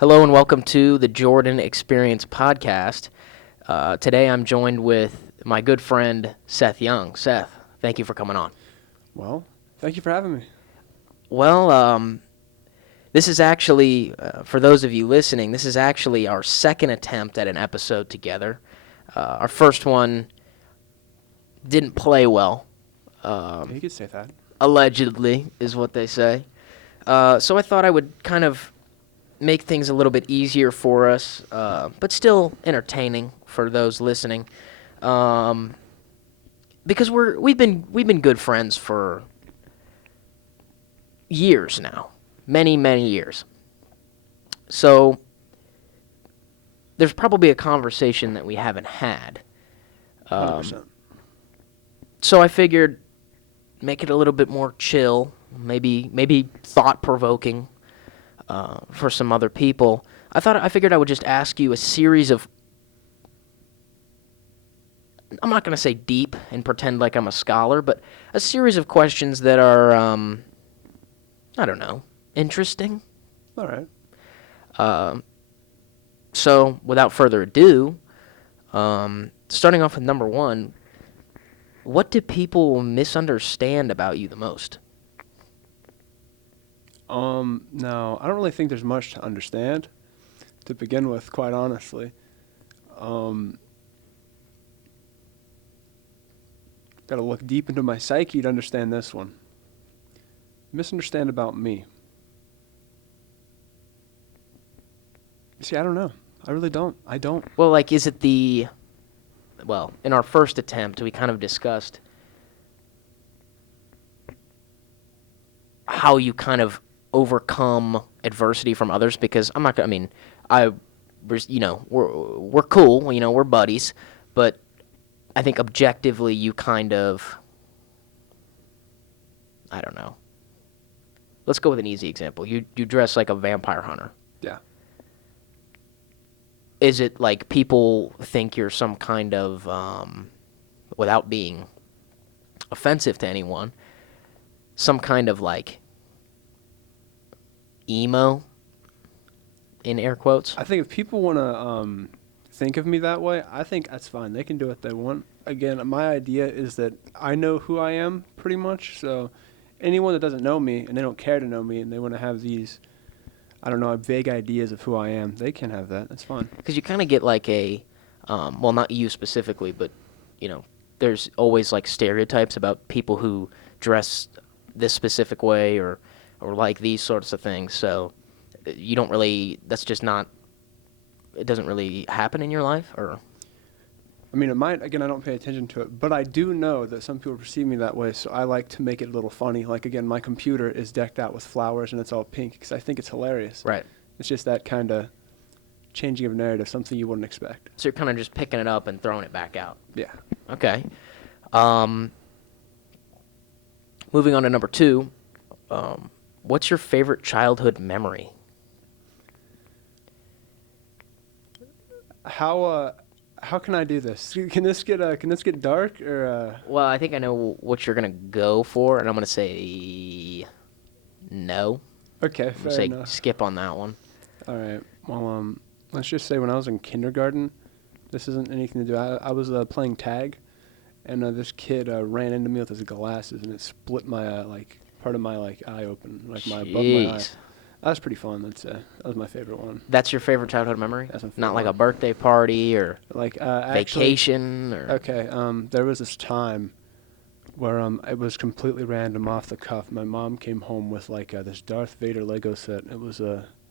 Hello and welcome to the Jordan Experience podcast. Today I'm joined with my good friend Seth Young. Seth, thank you for coming on. Well, thank you for having me. Well, this is actually, for those of you listening, this is actually our second attempt at an episode together. Our first one didn't play well. You could say that. Allegedly, is what they say. So I thought I would kind of make things a little bit easier for us, but still entertaining for those listening, because we've been good friends for years now, many years. So there's probably a conversation that we haven't had. 100%. So I figured make it a little bit more chill, maybe thought provoking. For some other people, I figured I would just ask you a series of, I'm not going to say deep and pretend like I'm a scholar, but a series of questions that are, I don't know, interesting. All right. So without further ado, starting off with number one, what do people misunderstand about you the most? No, I don't really think there's much to understand, to begin with, quite honestly. Got to look deep into my psyche to understand this one. Misunderstand about me. See, I don't know. I really don't. I don't. Well, like, is it well, in our first attempt, we kind of discussed how you kind of overcome adversity from others, because I'm not gonna, I mean, we're cool, we're buddies, but I think objectively you kind of, I don't know. Let's go with an easy example. You dress like a vampire hunter. Yeah. Is it like people think you're some kind of, without being offensive to anyone, some kind of like emo, in air quotes? I think if people want to think of me that way, I think that's fine. They can do what they want. Again, my idea is that I know who I am pretty much. So anyone that doesn't know me and they don't care to know me and they want to have these, I don't know, vague ideas of who I am, they can have that. That's fine. Because you kind of get like a, well, not you specifically, but, there's always like stereotypes about people who dress this specific way or like these sorts of things. So you don't really, that's just not, it doesn't really happen in your life, or? I mean, it might. Again, I don't pay attention to it, but I do know that some people perceive me that way, so I like to make it a little funny. Like, again, my computer is decked out with flowers and it's all pink because I think it's hilarious. Right. It's just that kind of changing of narrative, something you wouldn't expect. So you're kind of just picking it up and throwing it back out. Yeah. Okay. Moving on to number two, what's your favorite childhood memory? How can I do this? Can this get dark or? Well, I think I know what you're gonna go for, and I'm gonna say no. Okay, fair Say enough. skip on that one. All right. Well, let's just say when I was in kindergarten, this isn't anything to do. I was playing tag, and this kid ran into me with his glasses, and it split my part of my eye open, like my above my eye. Jeez. That was pretty fun. That was my favorite one. That's your favorite childhood memory? That's my favorite Not like one. a birthday party or vacation or. Okay. There was this time where it was completely random, off the cuff. My mom came home with this Darth Vader Lego set. It was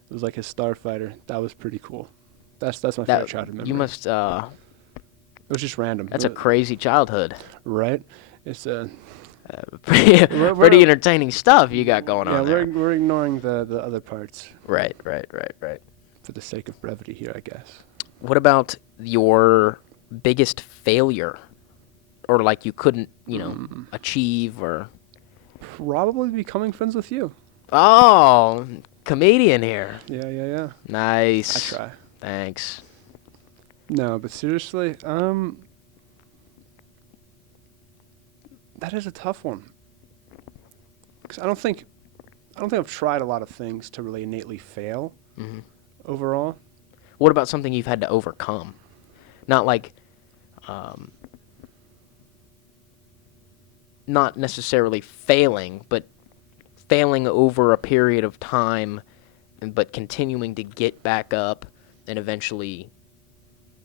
like his Starfighter. That was pretty cool. That's my favorite childhood memory. You must. It was just random. That's a crazy childhood. Right. It's pretty entertaining stuff you got going on there. Yeah, we're ignoring the other parts. Right. For the sake of brevity here, I guess. What about your biggest failure, or like you couldn't, achieve, or? Probably becoming friends with you. Oh, comedian here. Yeah. Nice. I try. Thanks. No, but seriously, that is a tough one. Because I don't think I've tried a lot of things to really innately fail. Mm-hmm. overall. What about something you've had to overcome? Not like, um, not necessarily failing, but failing over a period of time, but continuing to get back up and eventually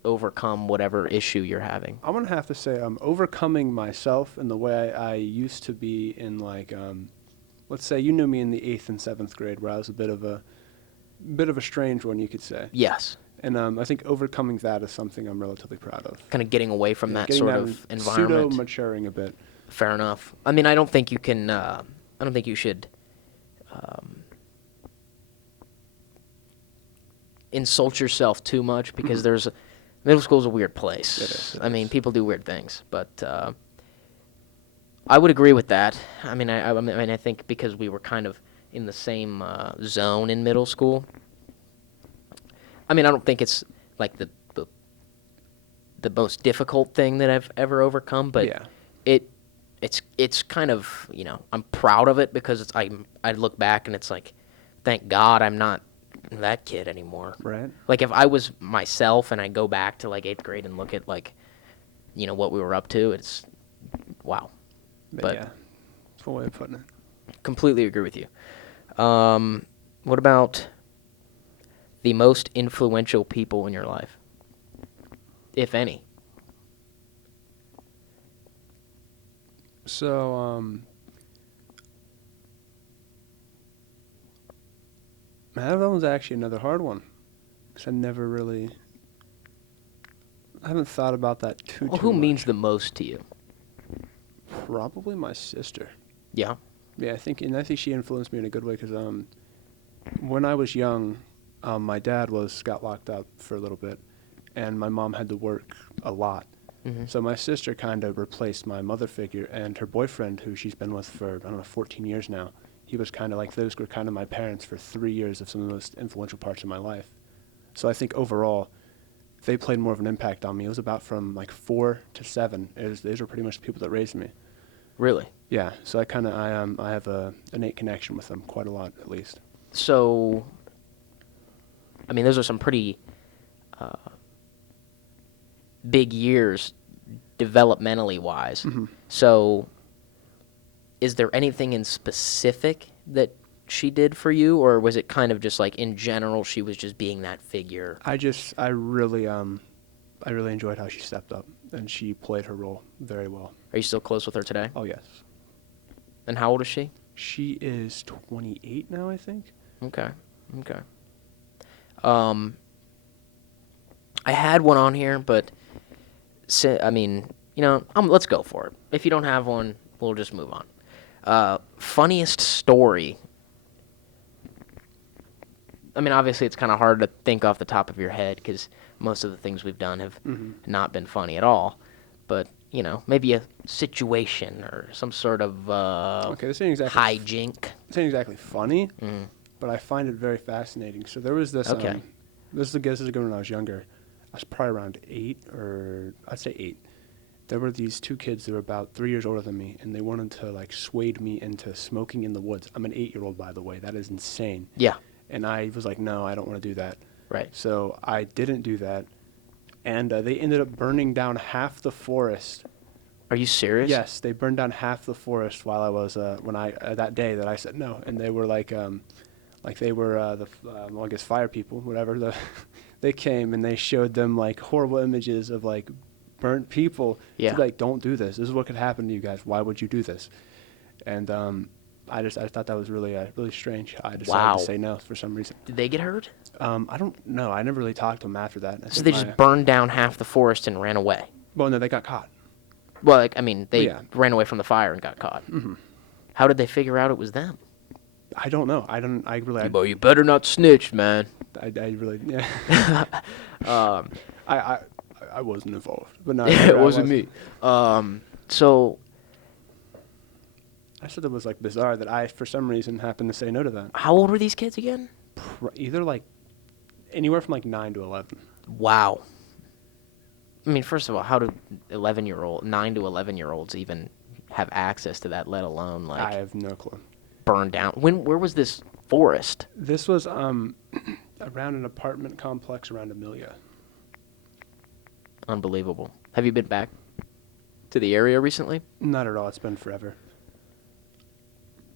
overcome whatever issue you're having. I'm gonna have to say I'm overcoming myself in the way I used to be in like, let's say you knew me in the 8th and 7th grade, where I was a bit of a strange one, you could say. Yes. And I think overcoming that is something I'm relatively proud of. Kind of getting away from Yeah, that getting sort that of environment. Pseudo maturing a bit. Fair enough. I mean, I don't think you can. I don't think you should insult yourself too much because there's middle school's a weird place. It is. I mean, people do weird things, but I would agree with that. I mean, I think because we were kind of in the same zone in middle school. I mean, I don't think it's like the most difficult thing that I've ever overcome, but Yeah. it's kind of, I'm proud of it because I look back and it's like, thank God I'm not that kid anymore. Right. Like if I was myself and I go back to like 8th grade and look at like, what we were up to, it's wow. But yeah, that's one way of putting it. completely agree with you. What about the most influential people in your life, if any? So, that one's actually another hard one, because I haven't thought about that too Who much. means the most to you? Probably my sister. Yeah. Yeah, I think she influenced me in a good way, because when I was young, my dad got locked up for a little bit, and my mom had to work a lot. Mm-hmm. So my sister kind of replaced my mother figure, and her boyfriend, who she's been with for, 14 years now, he was kind of like, those were kind of my parents for 3 years of some of the most influential parts of my life. So I think overall, they played more of an impact on me. It was about from like 4 to 7. Those were pretty much the people that raised me. Really? Yeah, so I have a innate connection with them quite a lot, at least. So, I mean, those are some pretty big years developmentally wise. Mm-hmm. So, is there anything in specific that she did for you, or was it kind of just like in general she was just being that figure? I really enjoyed how she stepped up, and she played her role very well. Are you still close with her today? Oh, yes. And how old is she? She is 28 now, I think. Okay. I had one on here, but I mean, let's go for it. If you don't have one, we'll just move on. Funniest story. I mean, obviously, it's kind of hard to think off the top of your head because most of the things we've done have not been funny at all. But maybe a situation or some sort of Okay, this ain't exactly hijink. This ain't exactly funny, but I find it very fascinating. So there was this. Okay. This is a good when I was younger. I was probably around 8, or I'd say 8. There were these 2 kids that were about 3 years older than me, and they wanted to like sway me into smoking in the woods. I'm an 8-year-old, by the way. That is insane. Yeah. And I was like, no, I don't want to do that. Right. So I didn't do that, and they ended up burning down half the forest. Are you serious? Yes, they burned down half the forest while I was that day that I said no, and they were like they were I guess fire people, whatever. They came and they showed them like horrible images of like burnt people. Yeah. To be like, don't do this. This is what could happen to you guys. Why would you do this? And I thought that was really strange. I decided to say no for some reason. Did they get hurt? I don't know. I never really talked to them after that. So they just burned down half the forest and ran away. Well, no, they got caught. Well, they Yeah. ran away from the fire and got caught. Mm-hmm. How did they figure out it was them? I don't know. Well, you better not snitch, man. I really, yeah. Um, I wasn't involved, but no, it wasn't me. So I said it was like bizarre that I, for some reason, happened to say no to that. how old were these kids again? Either like anywhere from like 9 to 11. Wow. I mean, first of all, how do 9 to 11-year-olds even have access to that, let alone I have no clue. burn down? Where was this forest? This was Around an apartment complex around Amelia. Unbelievable. Have you been back to the area recently? Not at all. It's been forever.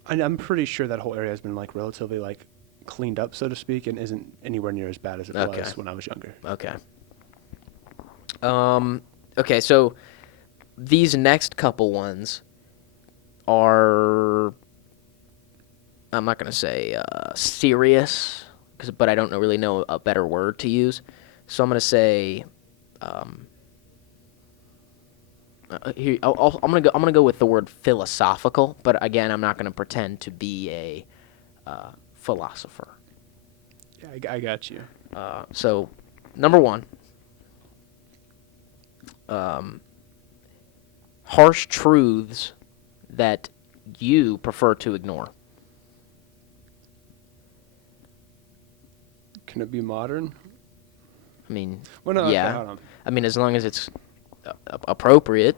I'm pretty sure that whole area has been like relatively like cleaned up, so to speak, and isn't anywhere near as bad as it was when I was younger. Okay. Okay, so these next couple ones are, I'm not going to say serious, but I don't really know a better word to use. So I'm going to say, here, I'm gonna go with the word philosophical, but again, I'm not going to pretend to be a philosopher. Yeah, I got you. So, number one, harsh truths that you prefer to ignore. Can it be modern? I mean, Well, no, yeah. Okay, hold on. I mean, as long as it's appropriate.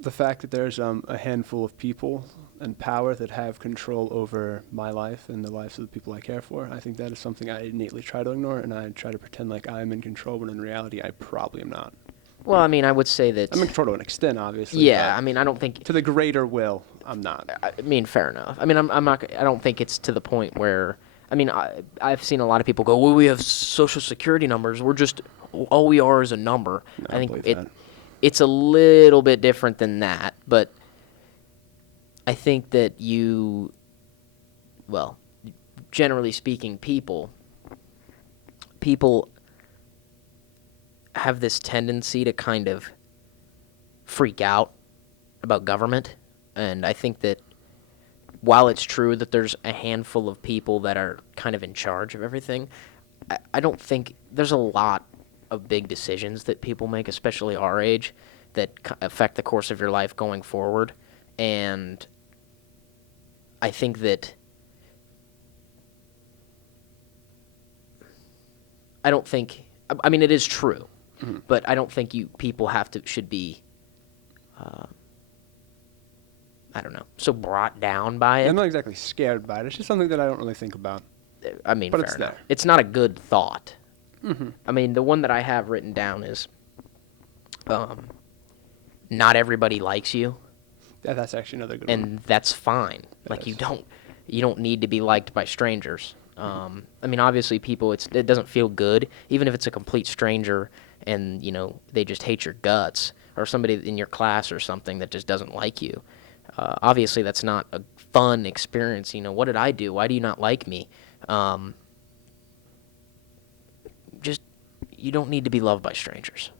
The fact that there's a handful of people and power that have control over my life and the lives of the people I care for, I think that is something I innately try to ignore, and I try to pretend like I'm in control, when in reality I probably am not. Well, I mean, I would say that. I'm in control to an extent, obviously. Yeah, I mean, I don't think. To the greater will, I'm not. I mean, fair enough. I mean, I'm not. I don't think it's to the point where. I mean, I've seen a lot of people go, "Well, we have social security numbers. We're just all we are is a number." No, I think believe that. it's a little bit different than that, but I think that well, generally speaking, people have this tendency to kind of freak out about government, and I think that while it's true that there's a handful of people that are kind of in charge of everything, I don't think there's a lot of big decisions that people make, especially our age, that affect the course of your life going forward. And I think that I mean, it is true, but I don't think people should be I don't know, so brought down by it. I'm not exactly scared by it. It's just something that I don't really think about. I mean, But fair it's enough. there. It's not a good thought. Mm-hmm. I mean, the one that I have written down is, not everybody likes you, Yeah, that's actually another good one. and that's fine. Like Yes. you don't need to be liked by strangers. I mean, obviously, people, it doesn't feel good, even if it's a complete stranger, and they just hate your guts, or somebody in your class or something that just doesn't like you. Obviously, that's not a fun experience. What did I do? Why do you not like me? Just, you don't need to be loved by strangers.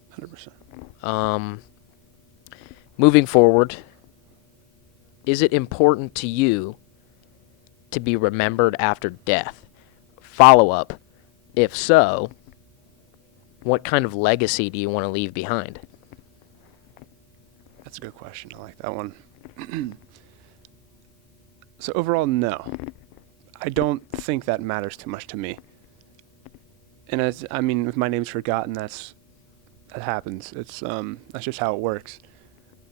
100%. Moving forward, is it important to you to be remembered after death? Follow-up, if so, what kind of legacy do you want to leave behind? That's a good question. I like that one. So overall, no. I don't think that matters too much to me. And if my name's forgotten, that happens. That's just how it works.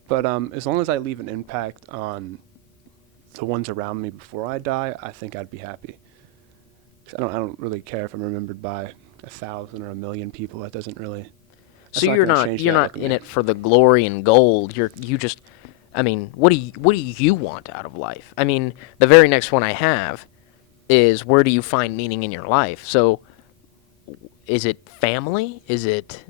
But as long as I leave an impact on the ones around me before I die, I think I'd be happy. 'Cause I don't really care if I'm remembered by 1,000 or 1,000,000 people. That doesn't really. So you're not in it for the glory and gold. You just, I mean, what do you want out of life? I mean, the very next one I have is, where do you find meaning in your life? So is it family? Is it?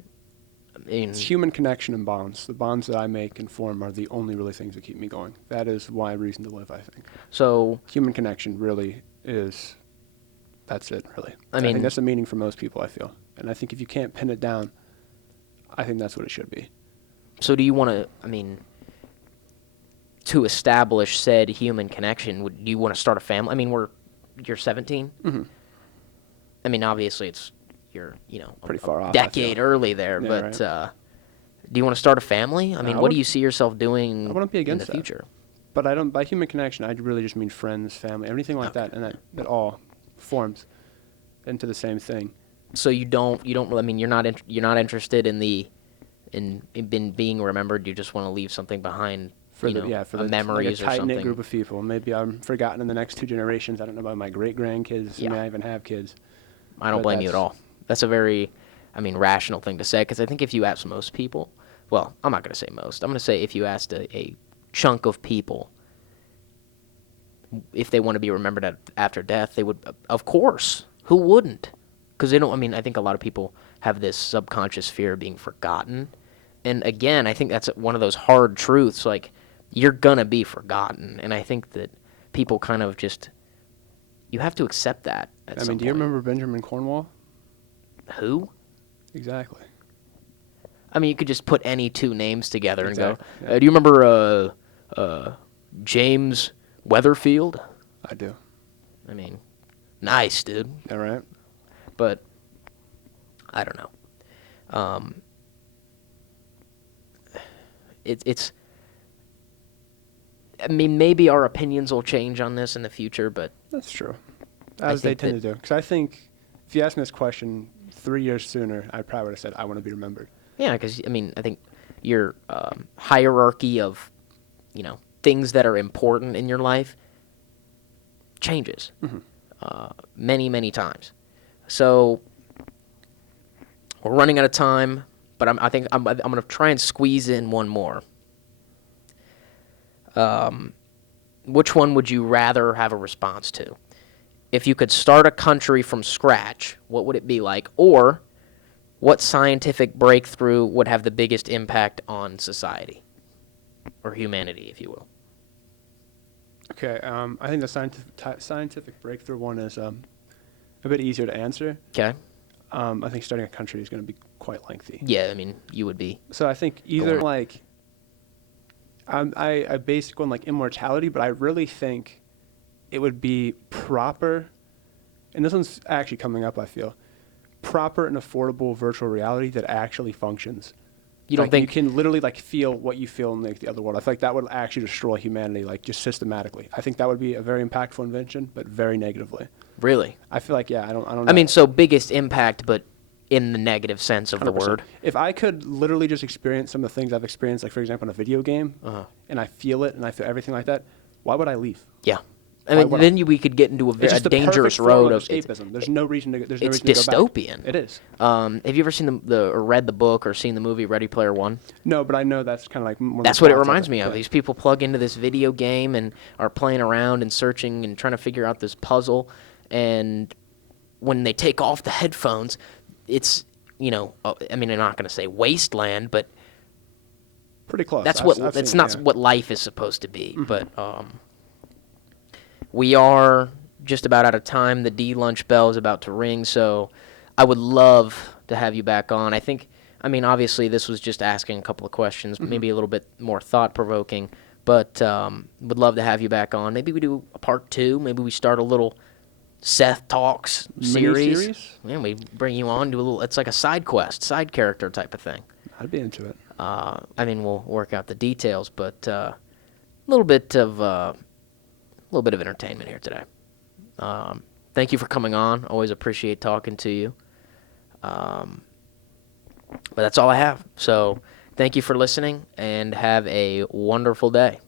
It's human connection and bonds. The bonds that I make and form are the only really things that keep me going. That is why reason to live, I think. So Human connection really is. That's it, really. I I mean, think that's the meaning for most people, I feel. And I think if you can't pin it down, I think that's what it should be. So do you want to? I mean, to establish said human connection, do you want to start a family? I mean, you're 17. Mm-hmm. I mean, obviously you're Pretty far off, I decade feel. early there, Yeah, but right. do you want to start a family? I mean, what do you see yourself doing I wouldn't be in against the that. future? But I don't. By human connection, I really just mean friends, family, everything like that, and that all forms into the same thing. So you don't. I mean, you're not interested in being remembered. You just want to leave something behind For you the know, yeah, for a the memories like a or tight knit something. group of people. Maybe I'm forgotten in the next 2 generations. I don't know about my great grandkids. Yeah. May I even have kids? I don't But blame you at that's all. That's a very, rational thing to say because I think if you ask most people, well, I'm not going to say most. I'm going to say if you asked a chunk of people if they want to be remembered after death, they would, of course. Who wouldn't? Because they don't. I think a lot of people have this subconscious fear of being forgotten, and again, I think that's one of those hard truths. Like you're gonna be forgotten, and I think that people kind of just you have to accept that at I some mean, do you point. remember Benjamin Cornwall? Who? Exactly. You could just put any two names together and go, Exactly. Yeah. "Do you remember James Weatherfield?" I do. Nice, dude. All right. But I don't know. It's. Maybe our opinions will change on this in the future, but That's true. I As they think tend that- to do. Because I think if you asked me this question 3 years sooner, I probably would have said I want to be remembered. yeah, because I think your hierarchy of, things that are important in your life changes many, many times. So we're running out of time, but I think I'm going to try and squeeze in one more. Which one would you rather have a response to? If you could start a country from scratch, what would it be like? Or what scientific breakthrough would have the biggest impact on society or humanity, if you will? Okay. I think the scientific breakthrough one is a bit easier to answer. Okay. I think starting a country is going to be quite lengthy. Yeah, you would be. So I think either on. like I basic one like immortality, but I really think it would be proper, and this one's actually coming up. I feel proper and affordable virtual reality that actually functions. You don't Like, think you can literally like feel what you feel in like the other world? I feel like that would actually destroy humanity, like just systematically. I think that would be a very impactful invention, but very negatively. really? I feel like I don't know. So biggest impact, but in the negative sense of the 100%. word. If I could literally just experience some of the things I've experienced, like for example in a video game, and I feel it and I feel everything like that, why would I leave? Yeah. Why would Then we could get into It's a just the dangerous perfect form road of of escapism. There's no reason to. There's no it's reason to go back. dystopian. It is. Have you ever seen or read the book or seen the movie Ready Player One? No, but I know that's kind of like. One of That's the what it plots reminds me of. Yeah. These people plug into this video game and are playing around and searching and trying to figure out this puzzle. And when they take off the headphones, it's, I'm not going to say wasteland, but Pretty close. that's I've that's seen not it, yeah. what life is supposed to be. But we are just about out of time. The D-lunch bell is about to ring, so I would love to have you back on. I think, obviously this was just asking a couple of questions, maybe a little bit more thought-provoking, but would love to have you back on. Maybe we do a part 2. Maybe we start a little Seth Talks series. Mini-series? Yeah, we bring you on, do a little, it's like a side quest, side character type of thing. I'd be into it. We'll work out the details, but a little bit of entertainment here today. Thank you for coming on. Always appreciate talking to you. But that's all I have. So thank you for listening, and have a wonderful day.